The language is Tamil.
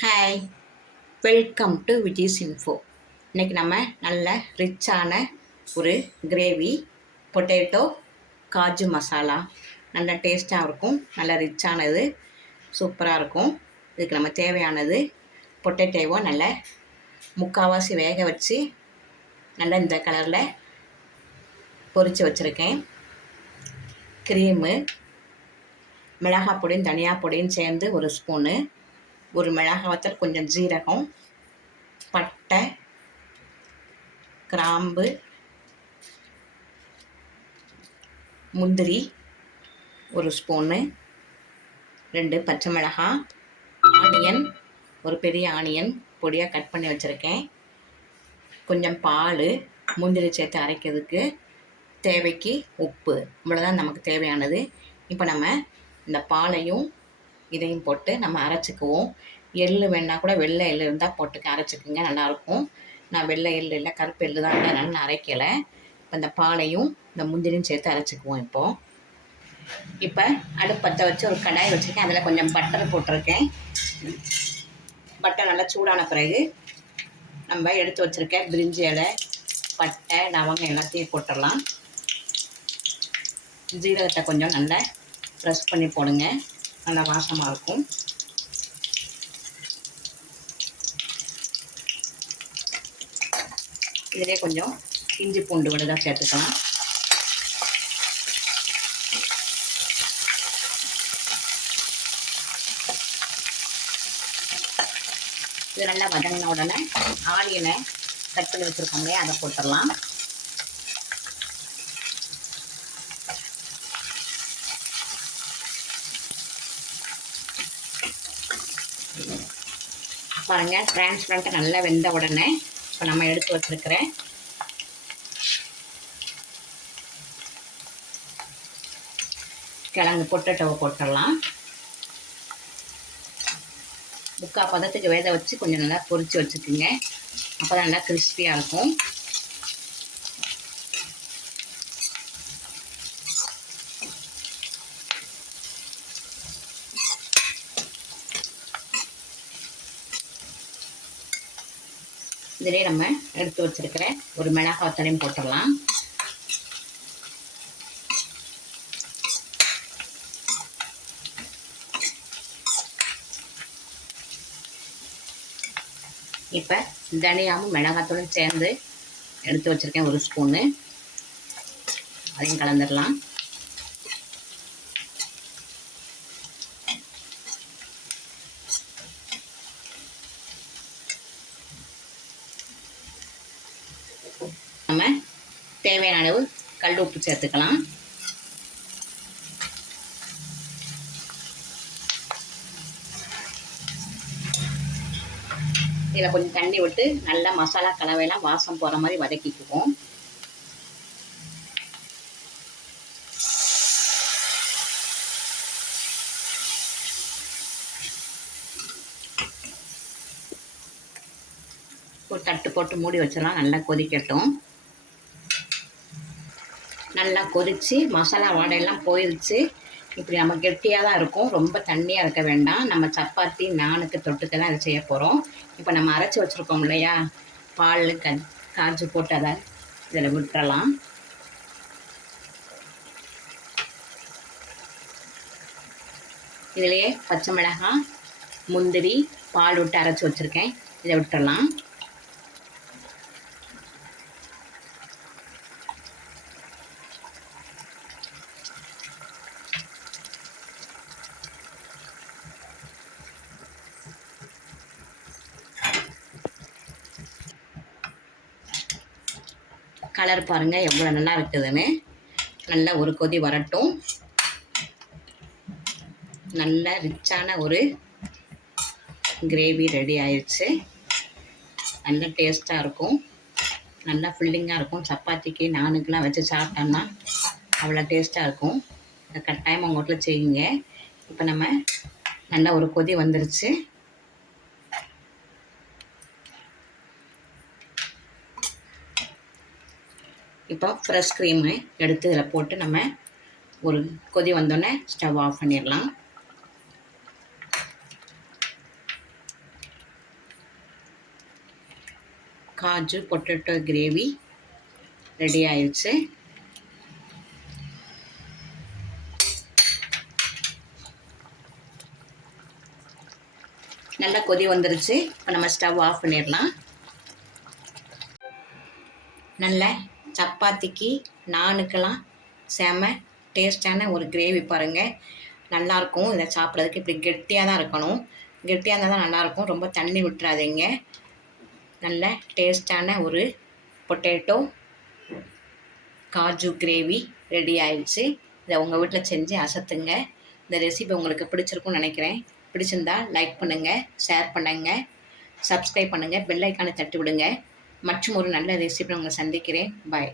Hi, welcome to Viji's info. இன்றைக்கி நம்ம நல்ல ரிச்சான ஒரு கிரேவி பொட்டேட்டோ காஜு மசாலா நல்ல டேஸ்ட்டாக இருக்கும். நல்ல ரிச்சானது, சூப்பராக இருக்கும். இதுக்கு நம்ம தேவையானது பொட்டேட்டோவை நல்ல முக்கால்வாசி வேக வச்சு நல்ல இந்த கலரில் பொரித்து வச்சுருக்கேன். க்ரீமு, மிளகாய் பொடியும் தனியா பொடியும் சேர்ந்து ஒரு ஸ்பூனு, ஒரு மிளகாய் வத்தல், கொஞ்சம் ஜீரகம், பட்டை, கிராம்பு, முந்திரி ஒரு ஸ்பூனு, 2 பச்சை மிளகாய், ஆனியன், ஒரு பெரிய ஆனியன் பொடியாக கட் பண்ணி வச்சுருக்கேன், கொஞ்சம் பால், முந்திரி சேர்த்து அரைக்கிறதுக்கு, தேவைக்கு உப்பு. இவ்வளோதான் நமக்கு தேவையானது. இப்போ நம்ம இந்த பாலையும் இதையும் போட்டு நம்ம அரைச்சிக்குவோம். எள் வேணால் கூட வெள்ளை எள் இருந்தால் போட்டுக்க அரைச்சிக்குங்க, நல்லாயிருக்கும். நான் வெள்ளை எள் இல்லை, கருப்பு எள் தான், அதனால் நான் அரைக்கலை. இப்போ இந்த பாலையும் இந்த முந்திரியும் சேர்த்து அரைச்சிக்குவோம். இப்போ அடுப்பத்தை வச்சு ஒரு கடாய் வச்சுருக்கேன். அதில் கொஞ்சம் பட்டர் போட்டிருக்கேன். பட்டர் நல்லா சூடான பிறகு நம்ம எடுத்து வச்சுருக்க பிரிஞ்சி இலை, பட்டை, லவங்கம் எல்லாத்தையும் போட்டுடலாம். ஜீரகத்தை கொஞ்சம் நல்லா ப்ரெஸ் பண்ணி போடுங்க, நல்லா வாசமாக இருக்கும். இதிலே கொஞ்சம் இஞ்சி பூண்டு விழுதாக சேர்த்துக்கலாம். இது நல்லா வதங்கின உடனே ஆனியனை கட் பண்ணி வச்சுருக்கோம் இல்லையா, அதை போட்டுடலாம். பாருங்கள், டிரான்ஸ்பரண்ட்டாக நல்லா வெந்த உடனே இப்போ நம்ம எடுத்து வச்சுருக்கிற கிழங்கு பொட்டேட்டோவை போட்டுடலாம். முக்கால் பதத்துக்கு வேக வச்சு கொஞ்சம் நல்லா பொரித்து வச்சுக்குங்க, அப்போ தான் நல்லா கிறிஸ்பியாக இருக்கும். இதிலே நம்ம எடுத்து வச்சுருக்கிற ஒரு மிளகாய் வத்தலையும் போட்டுடலாம். இப்போ தனியாவும் மிளகாத்தூளும் சேர்ந்து எடுத்து வச்சுருக்கேன் ஒரு ஸ்பூனு, அதையும் கலந்துடலாம். நம்ம தேவையான அளவு கல் உப்பு சேர்த்துக்கலாம். இதில் கொஞ்சம் தண்ணி விட்டு நல்லா மசாலா கலவையெல்லாம் வாசம் போகிற மாதிரி வதக்கிக்குவோம். ஒரு தட்டு போட்டு மூடி வச்சிடலாம், நல்லா கொதிக்கட்டும். நல்லா கொதித்து மசாலா வாடையெல்லாம் போயிடுச்சு. இப்படி நம்ம கெட்டியாக தான் இருக்கும், ரொம்ப தண்ணியாக இருக்க வேண்டாம். நம்ம சப்பாத்தி நானுக்கு தொட்டுக்க தான் அதை செய்ய போகிறோம். இப்போ நம்ம அரைச்சி வச்சுருக்கோம் இல்லையா, பால் காய்ச்சி போட்டு அதை இதில் விட்டுறலாம். இதிலேயே பச்சை மிளகாய், முந்திரி, பால் விட்டு அரைச்சி வச்சுருக்கேன், இதை விட்டுறலாம். கலர் பாருங்கள் எவ்வளோ நல்லா இருக்குதுன்னு. நல்லா ஒரு கொதி வரட்டும். நல்ல ரிச்சான ஒரு கிரேவி ரெடி ஆயிடுச்சு. நல்ல டேஸ்ட்டாக இருக்கும், நல்லா ஃபில்லிங்காக இருக்கும். சப்பாத்திக்கு நானுக்கெலாம் வச்சு சாப்பிட்டோம்னா அவ்வளோ டேஸ்ட்டாக இருக்கும். கட்டாயம் உங்கள் வீட்டில் செய்யுங்க. இப்போ நம்ம நல்லா ஒரு கொதி வந்துருச்சு. இப்போ ஃப்ரெஷ் க்ரீமை எடுத்து இதில் போட்டு நம்ம ஒரு கொதி வந்தோடனே ஸ்டவ் ஆஃப் பண்ணிடலாம். காஜு பொட்டேட்டோ கிரேவி ரெடி ஆயிடுச்சு. நல்லா கொதி வந்துருச்சு. இப்போ நம்ம ஸ்டவ் ஆஃப் பண்ணிடலாம். நல்ல சப்பாத்திக்கு நானுக்கெல்லாம் செம டேஸ்டான ஒரு கிரேவி பாருங்கள், நல்லாயிருக்கும். இதை சாப்பிட்றதுக்கு இப்படி கெட்டியாக தான் இருக்கணும். கெட்டியாக இருந்தால் தான் நல்லாயிருக்கும். ரொம்ப தண்ணி விட்டுறாதீங்க. நல்ல டேஸ்டான ஒரு பொட்டேட்டோ காஜு கிரேவி ரெடி ஆயிடுச்சு. இதை உங்கள் வீட்டில் செஞ்சு அசத்துங்க. இந்த ரெசிபி உங்களுக்கு பிடிச்சிருக்கும்னு நினைக்கிறேன். பிடிச்சிருந்தா லைக் பண்ணுங்கள், ஷேர் பண்ணுங்கள், சப்ஸ்கிரைப் பண்ணுங்கள், பெல் ஐக்கானை தட்டி விடுங்க. மற்றும் ஒரு நல்ல ரெசிபி உங்களை சந்திக்கிறேன். பாய்.